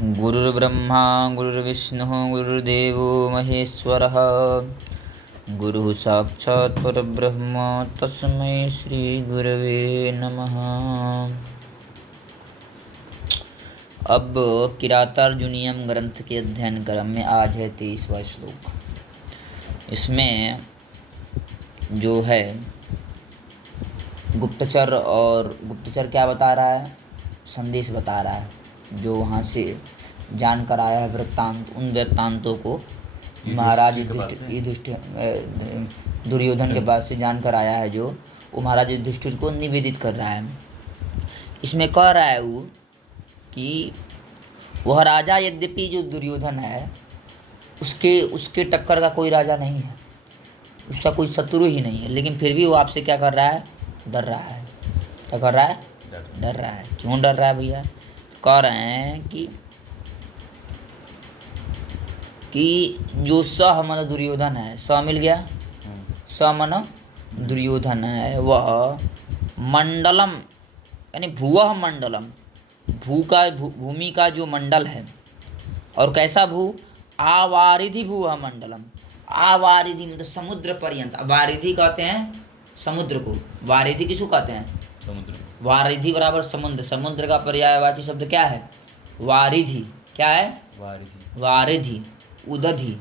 गुरुर्ब्रह्मा गुरुर्विष्णुः गुरुर्देवो महेश्वरः गुरुः साक्षात् परब्रह्म तस्मै श्री गुरवे नमः। अब किरातार्जुनीयम ग्रंथ के अध्ययन क्रम में आज है 23वां श्लोक। इसमें जो है गुप्तचर और गुप्तचर क्या बता रहा है, संदेश बता रहा है जो वहाँ से जान कर आया है वृत्तांत। उन वृत्तांतों को महाराज दुर्योधन के पास से जान कर आया है, जो वो महाराज युधिष्ठिर को निवेदित कर रहा है। इसमें कह रहा है वो कि वह राजा, यद्यपि जो दुर्योधन है उसके टक्कर का कोई राजा नहीं है, उसका कोई शत्रु ही नहीं है, लेकिन फिर भी वो आपसे क्या कर रहा है, डर रहा है। क्या कर रहा है, डर रहा है। क्यों डर रहा है भैया? कह रहे हैं कि जो स मन दुर्योधन है, स मिल गया, स मन दुर्योधन है, वह मंडलम यानी भूवः मंडलम, भूमि का जो मंडल है, और कैसा भू, आवारिधि भूवः मंडलम। आवारिधि मतलब समुद्र पर्यंत। वारिधि कहते हैं समुद्र को, वारिधि किसको कहते हैं, समुद्र। वारिधि बराबर समुद्र। समुद्र का पर्यायवाची शब्द क्या है, वारिधि। क्या है, वारिधि। वारिधि, उदधि,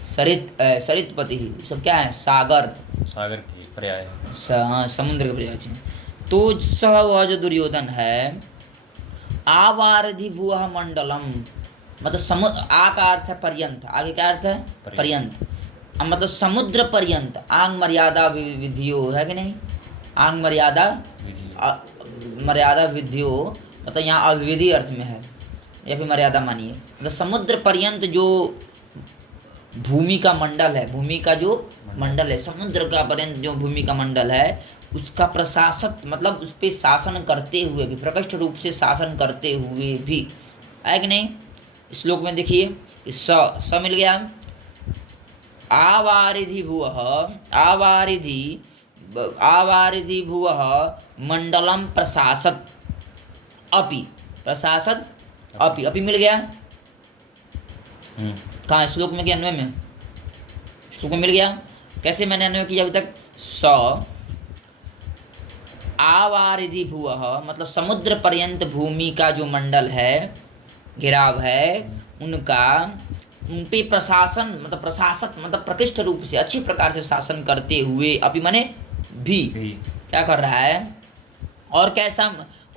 सरितपति, सब क्या है, सागर। सागर की पर्याय है, समुद्र का पर्यायवाची। तो सह वह जो दुर्योधन है, आवारिधि भूवः मंडलम मतलब आ का अर्थ है पर्यंत। आगे क्या अर्थ है, पर्यंत। मतलब समुद्र पर्यंत। आंग मर्यादा विधियो है कि नहीं, आंग मर्यादा मर्यादा विधियो मतलब यहाँ अविधि अर्थ में है, या फिर मर्यादा मानिए। मतलब समुद्र पर्यंत जो भूमि का मंडल है, भूमि का जो मंडल है, समुद्र का पर्यंत जो भूमि का मंडल है, उसका प्रशासक मतलब उस पर शासन करते हुए भी, प्रकट रूप से शासन करते हुए भी, है कि नहीं। श्लोक में देखिए, स मिल गया। आवारिधि भुवः, आवारिधि भुवः मंडलम प्रशासत अपि, प्रशासत अपि, अपि मिल गया। कहाँ, श्लोक में, क्या अन्वय में, श्लोक में मिल गया। कैसे मैंने अन्वय किया अभी तक, स आवारिधि भुवः मतलब समुद्र पर्यंत भूमि का जो मंडल है, घेराव है, उनका उन पे प्रशासन मतलब प्रशासक मतलब प्रकृष्ट रूप से अच्छी प्रकार से शासन करते हुए, अपि माने भी क्या कर रहा है। और कैसा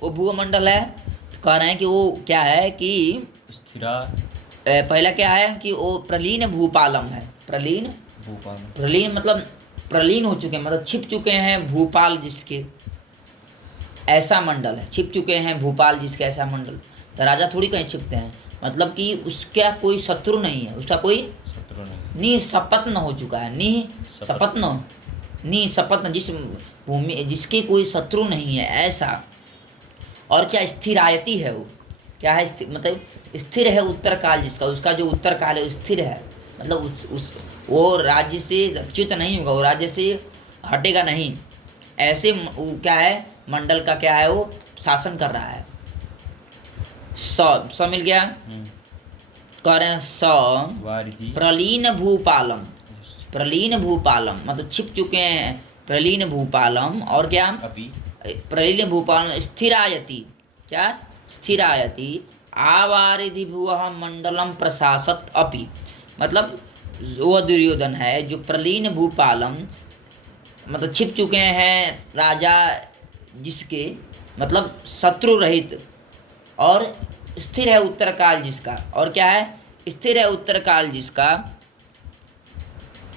वो भूमंडल है, तो कह रहे हैं कि वो क्या है कि स्थिरा, पहला क्या है कि वो प्रलीन भूपालम है। प्रलीन भूपाल, प्रलीन मतलब प्रलीन हो चुके हैं, मतलब छिप चुके हैं भूपाल जिसके, ऐसा मंडल है। छिप चुके हैं भूपाल जिसके, ऐसा मंडल। तो राजा थोड़ी कहीं छिपते हैं, मतलब कि उसका कोई शत्रु नहीं है, उसका कोई शत्रु नहीं, निसपत्न हो चुका है, निसपत्न जिस भूमि जिसके कोई शत्रु नहीं है, ऐसा। और क्या, स्थिरायती है वो, क्या है, मतलब स्थिर है उत्तर काल जिसका, उसका जो उत्तर काल है स्थिर है, मतलब उस वो राज्य से च्युत नहीं होगा, वो राज्य से हटेगा नहीं, ऐसे वो क्या है, मंडल का क्या है, वो शासन कर रहा है। स मिल गया। कह रहे हैं स प्रलीन भूपालम, प्रलीन भूपालम मतलब छिप चुके हैं, प्रलीन भूपालम। और क्या, प्रलीन भूपालम स्थिरायति, क्या, स्थिरायति आवारिधि भुवः मंडलम प्रशासत अपि मतलब वो दुर्योधन है जो प्रलीन भूपालम मतलब छिप चुके हैं राजा जिसके, मतलब शत्रु रहित, और स्थिर है उत्तर काल जिसका। और क्या है, स्थिर है उत्तर काल जिसका,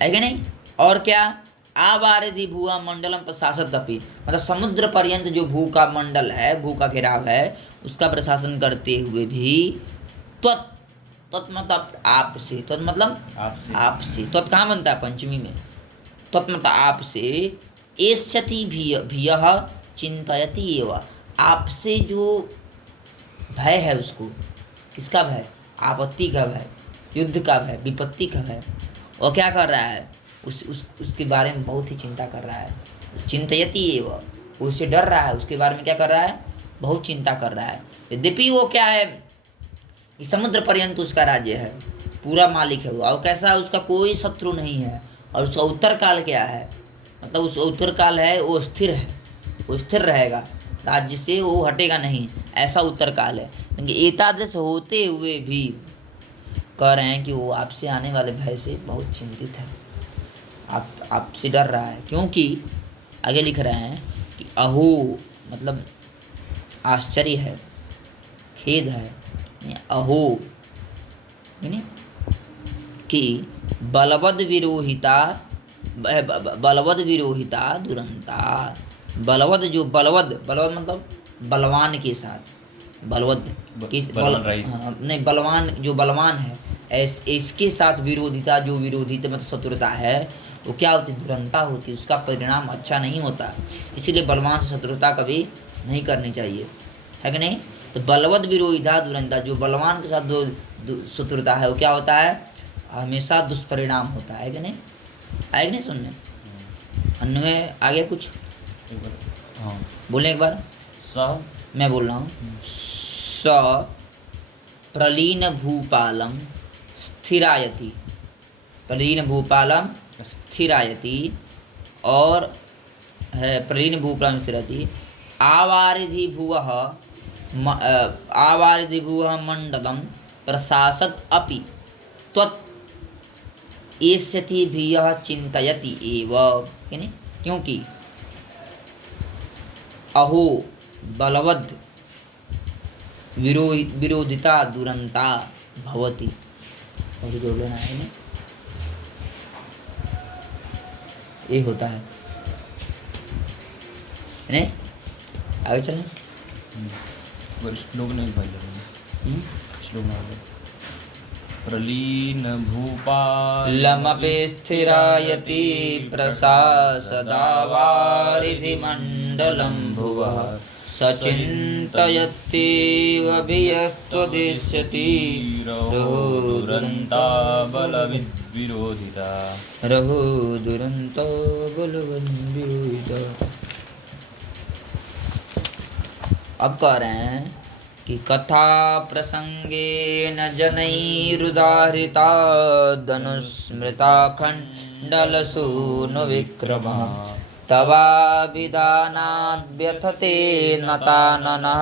है कि नहीं। और क्या, आवारिधि भूआ मंडलम प्रशासत अपि मतलब समुद्र पर्यंत जो भू का मंडल है, भू का घेराव है, उसका प्रशासन करते हुए भी त्वत् मतलब आपसे, त्वत् मतलब आपसे, त्वत् कहाँ बनता है, पंचमी में। त्वत् मतलब आपसे, एष्यति भियः चिंतयति एव आपसे जो भय है उसको, किसका भय, आपत्ति का भय, युद्ध का भय, विपत्ति का भय, वो क्या कर रहा है, उसके बारे में बहुत ही चिंता कर रहा है। चिंतयति एव, उससे डर रहा है, उसके बारे में क्या कर रहा है, बहुत चिंता कर रहा है। यद्यपि वो क्या है, ये समुद्र पर्यंत उसका राज्य है, पूरा मालिक है वो। और कैसा है, उसका कोई शत्रु नहीं है। और उसका उत्तर काल क्या है, मतलब उसका उत्तर काल है वो स्थिर है, वो स्थिर रहेगा, राज्य से वो हटेगा नहीं, ऐसा उत्तर काल है। क्योंकि एतादृश होते हुए भी कह रहे हैं कि वो आपसे आने वाले भय से बहुत चिंतित है, आपसे डर रहा है। क्योंकि आगे लिख रहे हैं कि अहो मतलब आश्चर्य है, खेद है, अहो यानी कि बलवद विरोहिता, बलवद विरोहिता दुरंता। बलवद जो बलवद, बलवद मतलब बलवान के साथ, बलवद किस बलवान रहित। हाँ, नहीं बलवान जो बलवान है इसके साथ विरोधिता, जो विरोधित मतलब शत्रुता है वो क्या होती, दुरंता होती, उसका परिणाम अच्छा नहीं होता। इसीलिए बलवान से शत्रुता कभी नहीं करनी चाहिए, है कि नहीं। तो बलवद विरोधिता दुरंता, जो बलवान के साथ शत्रुता है वो क्या होता है, हमेशा दुष्परिणाम होता है कि नहीं। आए कि नहीं सुनने, अन्य आगे कुछ हाँ, बोले एक बार। सह मैं बोल रहा हूँ, स प्रलीन भूपालम स्थिरायति, प्रलीन भूपालम स्थिरायति, और है प्रलीन भूपालम स्थिरायति, आवारिधि भुवः आवारिधि भुवः मंडलम प्रशासक अपि त्वत् एष्यति भियः चिंतयति एव, यानी क्योंकि अहो बलवद विरोधिता दुरंता भवति, और जोड़ लेना है नहीं, ये होता है नहीं। आगे चलें, श्लोक नहीं भाई, श्लोक नहीं। प्रलीन लमपि स्थिरायति प्रशासदावारिधि मंडलं भुवः सचिन्तयत्येव भियस्त्वदिश्यति रहो दुरंता बलविद्विरोधिता। रहो दुरंतो बलवद्विरोधिता। अब कह रहे हैं कि कथा प्रसंगेन जनैरुदाहृता धनुस्मृता खण्डलसूनु विक्रमः तवाभिधानाद्व्यथते नताननः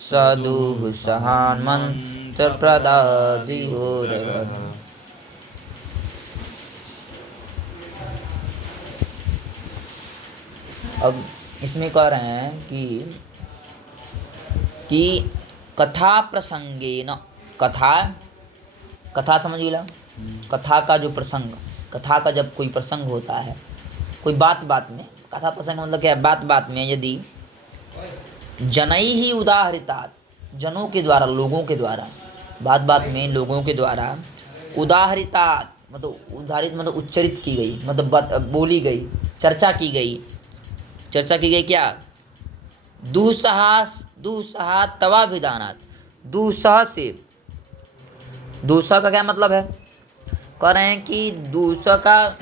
सदुःसहान्मन्त्रप्रदादियोरगः। अब इसमें कह रहे हैं कि कथा प्रसंगेन, कथा समझ गिला, कथा का जो प्रसंग, कथा का जब कोई प्रसंग होता है, कोई बात बात में, कथा प्रसंग मतलब क्या है, बात बात में यदि जनई ही उदाहरितात, जनों के द्वारा, लोगों के द्वारा, बात बात में लोगों के द्वारा उदाहरितात मतलब उदाहरित मतलब उच्चरित की गई, मतलब बोली गई, चर्चा की गई क्या, दुस्सहा तवाभिधानात्, दुस्सह से, दुस्सह का क्या मतलब है, कह रहे हैं कि दुस्सह का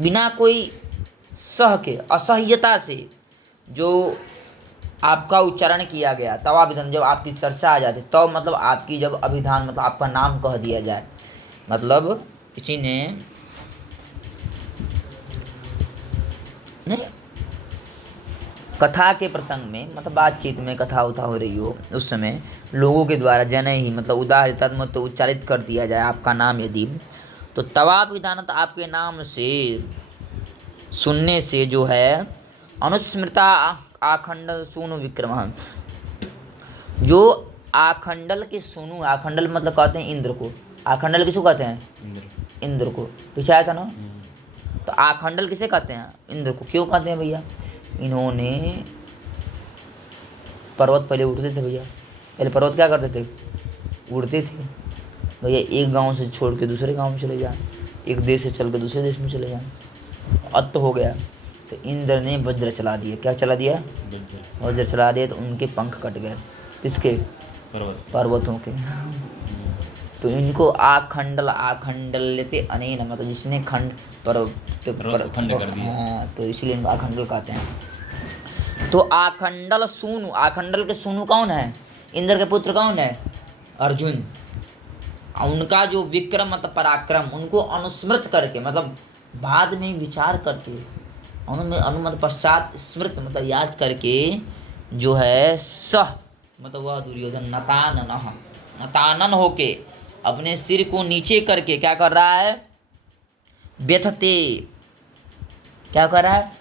बिना कोई सह के, असह्यता से जो आपका उच्चारण किया गया, तवाभिधान जब आपकी चर्चा आ जाती, तो मतलब आपकी जब अभिधान मतलब आपका नाम कह दिया जाए, मतलब किसी ने नहीं, कथा के प्रसंग में मतलब बातचीत में कथा उथा हो रही हो, उस समय लोगों के द्वारा जन ही मतलब उदाहरित मतलब उच्चारित कर दिया जाए आपका नाम यदि, तो तवाभिधानत आपके नाम से सुनने से जो है अनुस्मृता आखंडल सूनु विक्रम, जो आखंडल के सूनु, आखंडल मतलब कहते हैं इंद्र को, आखंडल किसको कहते हैं, इंद्र को, पीछे आया था ना। तो आखंडल किसे कहते हैं, इंद्र को। क्यों कहते हैं भैया, इन्होंने पर्वत पहले उड़ते थे भैया, पहले पर्वत क्या करते थे, उड़ते थे भैया, एक गांव से छोड़ के दूसरे गांव में चले जाएं, एक देश से चल के दूसरे देश में चले जाएं, अंत हो गया तो इंद्र ने वज्र चला दिया, क्या चला दिया, वज्र चला दिया, तो उनके पंख कट गए, किसके, पर्वतों के। तो इनको आखंडल, आखंडल्यते अनेन मतलब जिसने खंड खंड कर दिया, हाँ, तो इसलिए इनको आखंडल कहते हैं। तो आखंडल सूनु, आखंडल के सूनु कौन है, इंद्र के पुत्र कौन है? अर्जुन। उनका जो विक्रम मतलब पराक्रम, उनको अनुस्मृत करके मतलब बाद में विचार करके, अनुमत पश्चात स्मृत मतलब याद करके जो है सह मतलब वह दुर्योधन नतानन होके अपने सिर को नीचे करके क्या कर रहा है? व्यथते, क्या कर रहा है?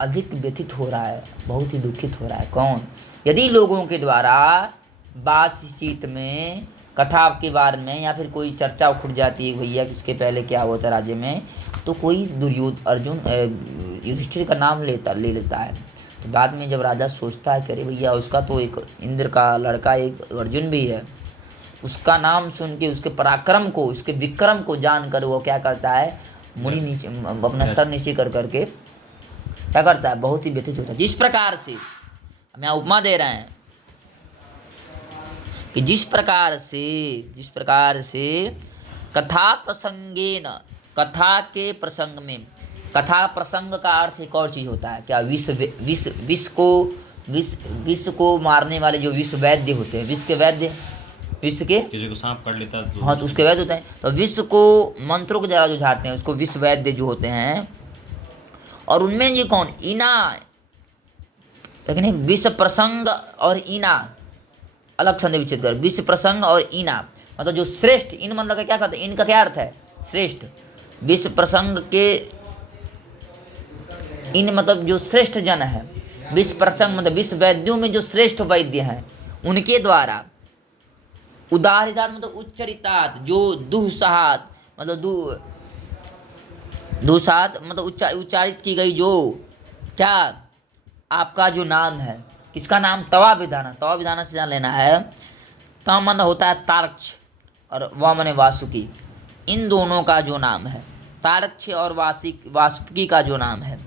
अधिक व्यथित हो रहा है, बहुत ही दुखित हो रहा है। कौन? यदि लोगों के द्वारा बातचीत में कथा के बारे में या फिर कोई चर्चा उठ जाती है भैया किसके पहले क्या हुआ था राज्य में, तो कोई अर्जुन युधिष्ठिर का नाम ले लेता है। तो बाद में जब राजा सोचता है कि अरे भैया उसका तो एक इंद्र का लड़का एक अर्जुन भी है, उसका नाम सुन के उसके पराक्रम को, उसके विक्रम को जानकर वो क्या करता है? मुड़ी नीचे, अपना सर नीचे कर करके क्या करता है? बहुत ही व्यथित होता है। जिस प्रकार से हम यहाँ उपमा दे रहे हैं कि जिस प्रकार से कथा प्रसंगेन, कथा के प्रसंग में, कथा प्रसंग का अर्थ एक और चीज होता है क्या? विष को मारने वाले जो विष वैद्य होते हैं, विष के वैद्य, विष के किसी को सांप काट लेता है हाँ तो उसके वैद्य होते हैं। तो विष को मंत्रों के द्वारा जो झाड़ते हैं उसको विष वैद्य जो होते हैं। और उनमें ये कौन? ईना, लेकिन विष प्रसंग और ईना अलग संधि विच्छेद कर। विश्व प्रसंग और ईना मतलब जो श्रेष्ठ, इन मतलब का क्या कहते हैं? इनका क्या अर्थ है? श्रेष्ठ। विश्व प्रसंग के इन मतलब जो श्रेष्ठ जन है, विश्व प्रसंग मतलब विश्व वैद्यों में जो श्रेष्ठ वैद्य हैं उनके द्वारा, उदारितात मतलब उच्चरितात, जो दुःसाहत मतलब दुःसाहत मतलब उच्चारित की गई जो क्या आपका जो नाम है, किसका नाम? तवा विधाना से जान लेना है। तम मतलब होता है तार्क्ष और व माने वासुकी, इन दोनों का जो नाम है, तार्क्ष और वासुकी का जो नाम है,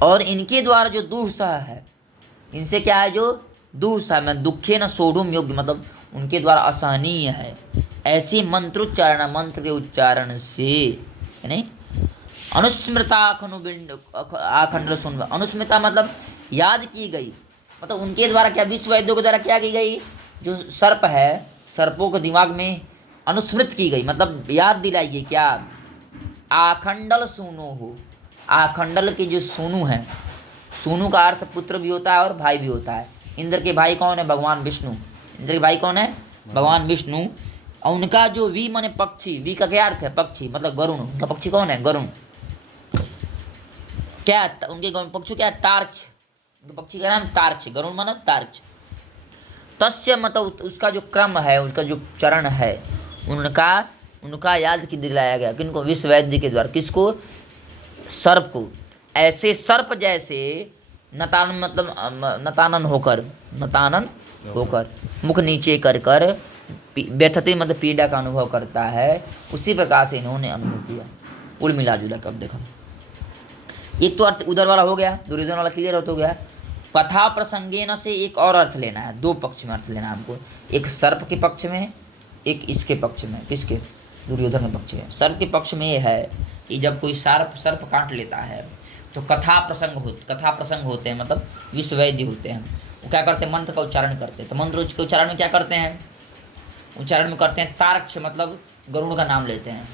और इनके द्वारा जो दुःसह है, इनसे क्या है? जो दुःसह में दुखे न सोढ़ुम योग्य मतलब उनके द्वारा असहनीय है। ऐसे मंत्रोच्चारण, मंत्र के उच्चारण से यानी अनुस्मृता आखंड सुन, अनुस्मृता मतलब याद की गई, मतलब उनके द्वारा क्या? विश्व वैद्यों के द्वारा क्या की गई? जो सर्प है, सर्पों को दिमाग में अनुस्मृत की गई मतलब याद दिलाई गई क्या? आखंडल सुनो हो, आखंडल के जो सोनू हैं, सोनू का अर्थ पुत्र भी होता है और भाई भी होता है। इंद्र के भाई कौन है? भगवान विष्णु। इंद्र के भाई कौन है? भगवान विष्णु। और उनका जो वी माने पक्षी, वी का क्या अर्थ है? पक्षी मतलब गरुण। उनका पक्षी कौन है? गरुण। क्या उनके पक्षी क्या है? तार्क्ष। उनके पक्षी का नाम तार्क्ष, गरुण मतलब तार्क्ष। तस्य मतलब उसका जो क्रम है, उसका जो चरण है, उनका याद की दिलाया गया किनको? विश्व वैद्य के द्वारा। किसको? सर्प को। ऐसे सर्प जैसे नतानन मतलब नतानन होकर मुख नीचे कर कर व्यथते मतलब पीड़ा का अनुभव करता है, उसी प्रकार से इन्होंने अनुभव किया। कुल मिला जुला कर देखो, एक तो अर्थ उधर वाला हो गया, दुर्योधन वाला क्लियर हो गया। कथा प्रसंगेन से एक और अर्थ लेना है, दो पक्ष में अर्थ लेना है हमको, एक सर्प के पक्ष में, एक इसके पक्ष में। किसके? दुर्योधन के पक्ष में। सर्प के पक्ष में ये है कि जब कोई सर्प काट लेता है तो कथा प्रसंग होते हैं, मतलब विश्व वैद्य होते हैं, वो क्या करते हैं? मंत्र का उच्चारण करते हैं। तो मंत्र के उच्चारण में क्या करते हैं? उच्चारण में करते हैं तार्क्ष मतलब गरुड़ का नाम लेते हैं।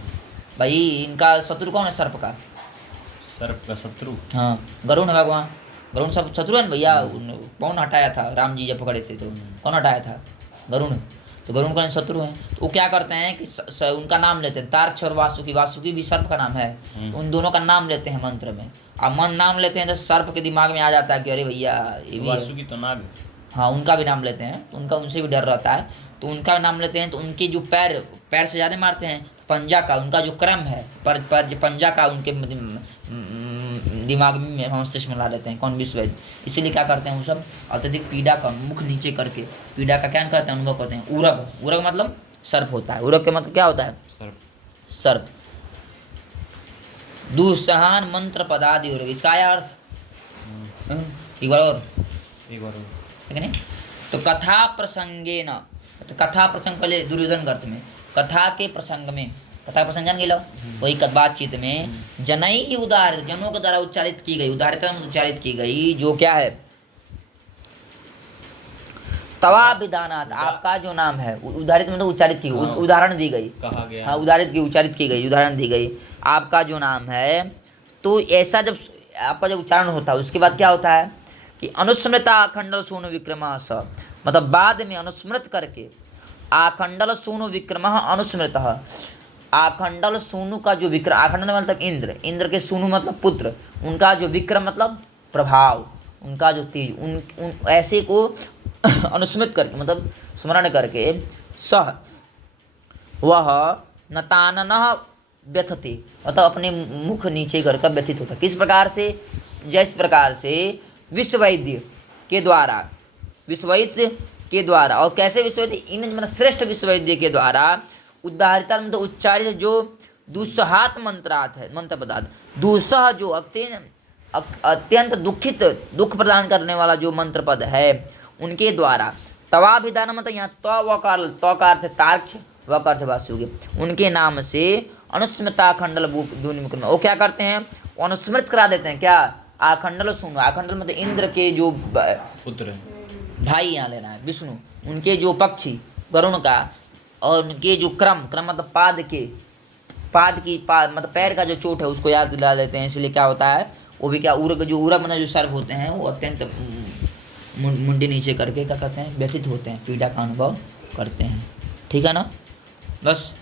भाई इनका शत्रु कौन है? सर्प का शत्रु हाँ गरुड़ है भगवान। गरुड़ सब शत्रु है ना भैया। कौन हटाया था? राम जी जब पकड़े थे तो कौन हटाया था? गरुड़। तो गरुड़ का शत्रु है, तो वो क्या करते हैं कि उनका नाम लेते हैं, तार्क्ष और वासुकी भी सर्प का नाम है, तो उन दोनों का नाम लेते हैं मंत्र में। अब मन नाम लेते हैं तो सर्प के दिमाग में आ जाता है कि अरे भैया ये भी वासुकी तो नाग। हाँ उनका भी नाम लेते हैं, उनका उनसे भी डर रहता है, तो उनका नाम लेते हैं। तो उनके जो पैर से ज़्यादा मारते हैं, पंजा का उनका जो क्रम है, पर पंजा का उनके दिमाग में मस्तिष्क में ला लेते हैं। कौन? विश्व वैद्य। इसीलिए क्या करते हैं वो सब? अत्यधिक पीड़ा का मुख नीचे करके पीड़ा का क्या करते हैं? अनुभव करते हैं। उरग मतलब सर्प होता है। उरग के मतलब क्या होता है? सर्प। दुस्सहान मंत्र पदादि उरग, इसका आया अर्थ एक बार और ठीक है नहीं? तो कथा प्रसंगे न, तो कथा प्रसंग पहले दुर्योधन अर्थ में, कथा के प्रसंग में, कथा प्रसंग जान लो, वही बातचीत में जनई ही उदाहरित, जनों के द्वारा उच्चारित की गई, उच्चारित की गई जो क्या है? तवा विधानात, आपका जो नाम है, उदाहरित मतलब उच्चारित की, हाँ। उदाहरण दी गई, कहा गया हाँ उदाहरित की, उच्चारित की गई, उदाहरण दी गई, आपका जो नाम है। तो ऐसा जब आपका जब उच्चारण होता है उसके बाद क्या होता है कि अनुस्मृता आखंडल सूनु विक्रम स, मतलब बाद में अनुस्मृत करके, आखंडल सूनु विक्रम अनुस्मृत, आखंडल सूनु का जो विक्रम, आखंडल मतलब इंद्र, इंद्र के सूनु मतलब पुत्र, उनका जो विक्रम मतलब प्रभाव, उनका जो तेज, उन ऐसे को अनुस्मृत करके मतलब स्मरण करके, सह वह नताननः व्यथते, मतलब अपने मुख नीचे करके व्यथित होता। किस प्रकार से? जिस प्रकार से विश्ववैद्य के द्वारा, विश्ववैद्य के द्वारा, और कैसे विश्ववैद्य, इन मतलब श्रेष्ठ विश्ववैद्य के द्वारा उदाहरित मतलब उच्चारित जो दुस्सहात मंत्रार्थ है, मंत्र पदार्थ, दुस्सह जो अत्यंत दुखित, दुख प्रदान करने वाला जो मंत्र पद है उनके द्वारा, तवाभिधान मतलब यहाँ तो का अर्थ तार्क्ष, व का अर्थ वासुकी, उनके नाम से अनुस्मृता खंडल दूनिमुख, वो क्या करते हैं, वो अनुस्मृत करा देते हैं। क्या? आखंडल सुनो, आखंडल मतलब इंद्र के जो पुत्र भाई, यहाँ लेना है विष्णु, उनके जो पक्षी वरुण का, और उनके जो क्रम मतलब पाद मतलब पैर का जो चोट है उसको याद दिला देते हैं। इसलिए क्या होता है, वो भी क्या, उरग मतलब जो सर्प होते हैं वो अत्यंत मुंडी नीचे करके क्या कहते हैं, व्यथित होते हैं, पीड़ा का अनुभव करते हैं। ठीक है ना? बस